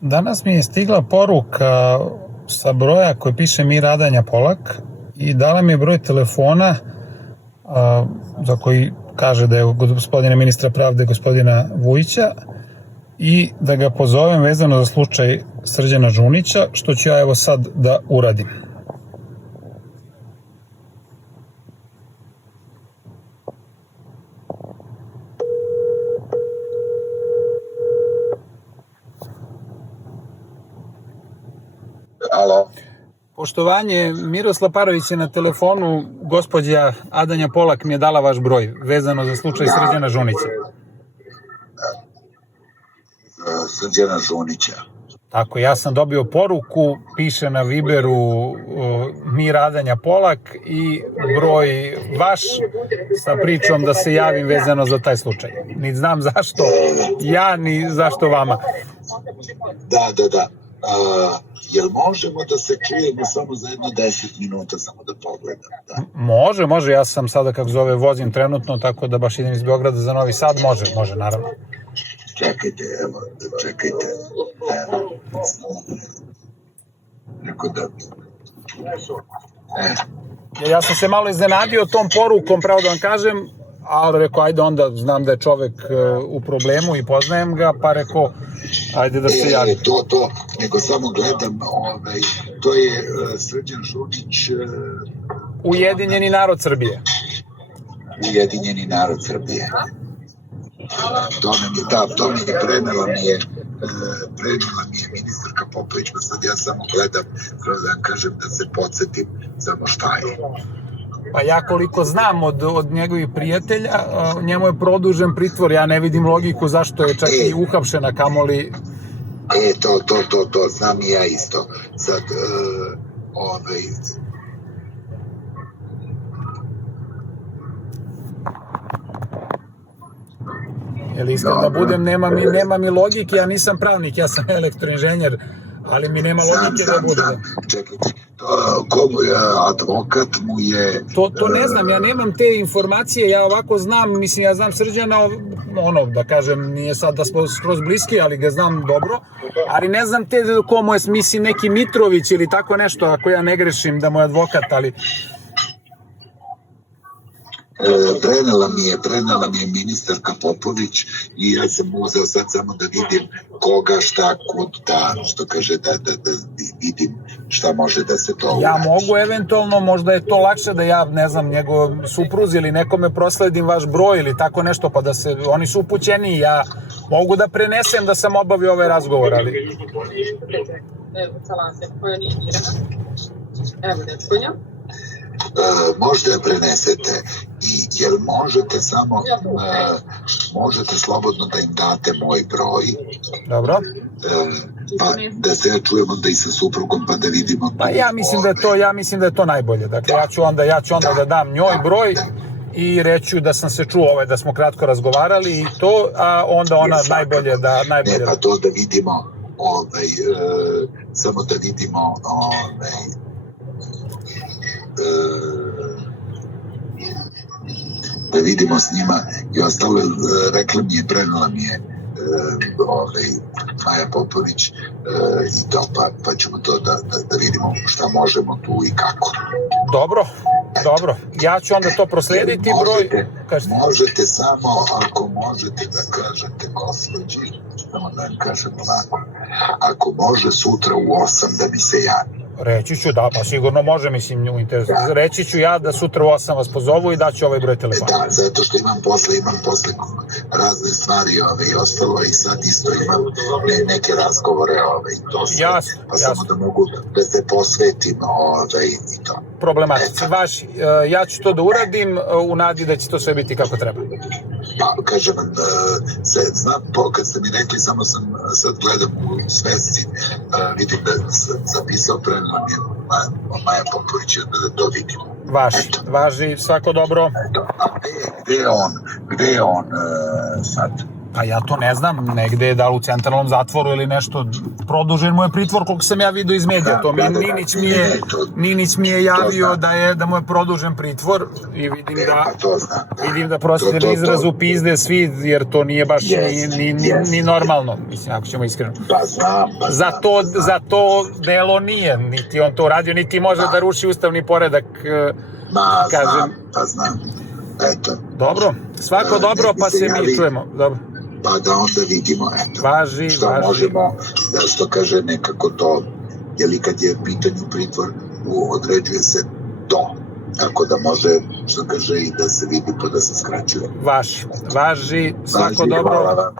Danas mi je stigla poruka sa broja koji piše Mira Adanja Polak i dala mi je broj telefona za koji kaže da je gospodina ministra pravde, gospodina Vujića, i da ga pozovem vezano za slučaj Srđana Žunića, što ću ja evo sad da uradim. Alo. Poštovanje, Miroslav Parović je na telefonu, gospođa Adanja Polak mi je dala vaš broj, vezano za slučaj Srđana Žunića. Srđana Žunića. Tako, ja sam dobio poruku, piše na Viberu Mira Adanja Polak i broj vaš sa pričom da se javim vezano za taj slučaj. Ni znam zašto ja, ni zašto vama. Da. Jel možemo da se čujemo samo za jedno 10 minuta, samo da pogledam? Da? Može, ja sam sada, kako zove, vozim trenutno, tako da baš idem iz Beograda za Novi Sad, može, naravno. Čekajte. Neko da... Ja sam se malo iznenadio tom porukom, pravo da vam kažem, ali rekao, ajde onda, znam da je čovek u problemu i poznajem ga, pa rekao, ajde da se javi. To, nego samo gledam, to je Srđan Žunić... Ujedinjeni narod Srbije. Ujedinjeni narod Srbije. To mi je prenela mi je ministarka Popović, pa sad ja samo gledam, da vam kažem da se podsjetim samo šta je. Pa ja koliko znam od njegovih prijatelja, njemu je produžen pritvor, ja ne vidim logiku zašto je čak i uhapšena, kamoli... To, znam i ja isto. Sad, Jer iskren da budem, nema mi logike, ja nisam pravnik, ja sam elektroinženjer, ali mi nema logike da budem. Čekajte, komu je advokat mu je... To ne znam, ja nemam te informacije, ja ovako znam, mislim, ja znam Srđana, da kažem, nije sad da smo skroz bliski, ali ga znam dobro, ali ne znam te komu je, mislim, neki Mitrović ili tako nešto, ako ja ne grešim da mu je advokat, ali... Prenela mi je ministarka Popović i ja sam uzeo sad samo da vidim koga, šta, kud, što kaže, da vidim šta može da se to uradi. Ja mogu eventualno, možda je to lakše da ja, ne znam, njegov supruz ili nekome prosledim vaš broj ili tako nešto, pa da se, oni su upućeni, ja mogu da prenesem da sam obavio ovaj razgovor, ali... Možda je prenesete i jel možete slobodno da im date moj broj. Dobro. Pa da se ja čujemo da i sa suprugom pa da vidimo. Pa ja mislim da je to najbolje. Dakle, ja ću onda da dam njoj broj i reću da sam se čuo, da smo kratko razgovarali i to, a onda ona najbolje da... Ne, pa to da vidimo, samo da vidimo, da vidimo s njima i ostalo, rekla mi je, prenela mi je Maja Popović i to, pa ćemo to da vidimo šta možemo tu i kako. Dobro, ja ću onda to proslediti broj. Možete samo, ako možete da kažete gospođi, samo da im kažem ovako, ako može sutra u 8 da mi se javi. Reći ću, da, pa sigurno može, mislim, reći ću ja da sutra u 8 vas pozovu i daću ovaj broj telefona. Da, zato što imam posle razne stvari i ostalo i sad isto imam neke razgovore i to sve. Jasno. Samo da mogu da se posvetim i to. Problematici. Ja ću to da uradim u nadi da će to sve biti kako treba. Pa, kažem vam, znam, kad ste mi rekli, samo sam sad gledam u svesci, vidim da sam zapisao prenela mi je Maja Popović, da to vidimo. Važi, svako dobro. A gde je on sad? Pa ja to ne znam, negde je da li u centralnom zatvoru ili nešto, produžen mu je pritvor koliko sam ja vidio iz medija, to mi Ninić mi je javio da mu je produžen pritvor i vidim da prostite izraz u pizde svi, jer to nije baš ni normalno, mislim, ako ćemo iskreno. Pa znam. Za to delo nije, niti on to radio, niti može da ruši ustavni poredak, kažem. Znam. Eto. Dobro, svako dobro, pa se mi čujemo. Dobro. Pa da onda vidimo, eto. Važi. Možemo, da što kaže nekako to, jer kad je pitanje pritvor, određuje se to. Tako da može, što kaže, i da se vidi pa da se skraćuje. Važi. Svako dobro.